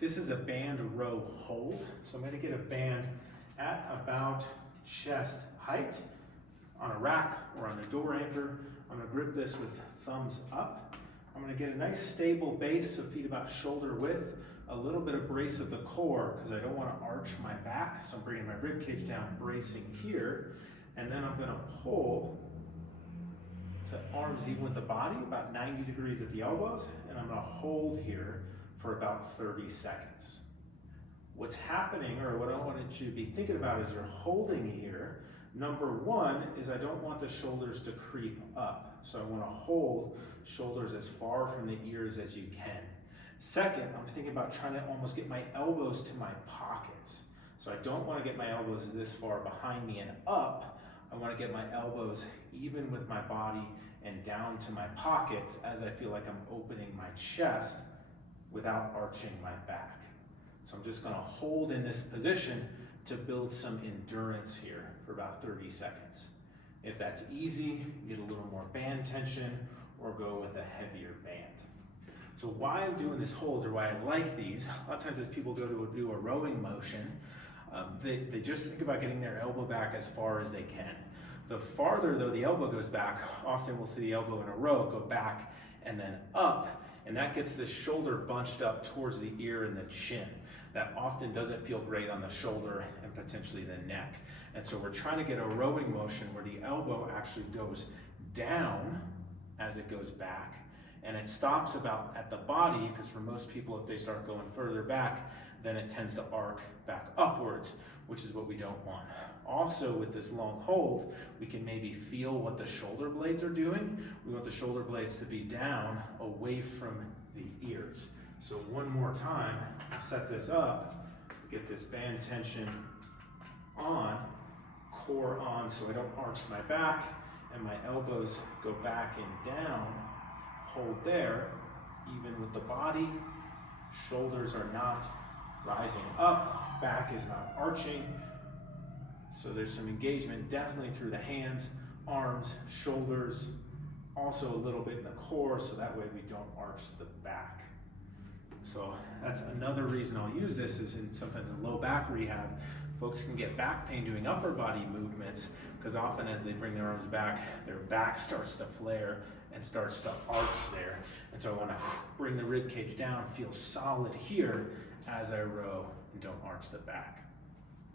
This is a band row hold. So I'm gonna get a band at about chest height on a rack or on a door anchor. I'm gonna grip this with thumbs up. I'm gonna get a nice stable base, so feet about shoulder width, a little bit of brace of the core because I don't wanna arch my back. So I'm bringing my rib cage down, bracing here. And then I'm gonna pull to arms even with the body, about 90 degrees at the elbows. And I'm gonna hold here for about 30 seconds. What's happening, or what I wanted you to be thinking about as you're holding here, number one is I don't want the shoulders to creep up. So I want to hold shoulders as far from the ears as you can. Second, I'm thinking about trying to almost get my elbows to my pockets. So I don't want to get my elbows this far behind me and up. I want to get my elbows even with my body and down to my pockets as I feel like I'm opening my chest without arching my back. So I'm just going to hold in this position to build some endurance here for about 30 seconds. If that's easy, get a little more band tension or go with a heavier band. So why I'm doing this hold, or why I like these, a lot of times as people go to do a rowing motion, they just think about getting their elbow back as far as they can. The farther though the elbow goes back, often we'll see the elbow in a row go back and then up, and that gets the shoulder bunched up towards the ear and the chin. That often doesn't feel great on the shoulder and potentially the neck. And so we're trying to get a rowing motion where the elbow actually goes down as it goes back, and it stops about at the body, because for most people, if they start going further back, then it tends to arc back upwards, which is what we don't want. Also, with this long hold, we can maybe feel what the shoulder blades are doing. We want the shoulder blades to be down away from the ears. So one more time, set this up, get this band tension on, core on so I don't arch my back, and my elbows go back and down. Hold there, even with the body. Shoulders are not rising up, back is not arching. So there's some engagement definitely through the hands, arms, shoulders, also a little bit in the core, so that way we don't arch the back. So that's another reason I'll use this, is in sometimes in low back rehab, folks can get back pain doing upper body movements, because often as they bring their arms back, their back starts to flare and starts to arch there. And so I want to bring the rib cage down, feel solid here as I row, and don't arch the back.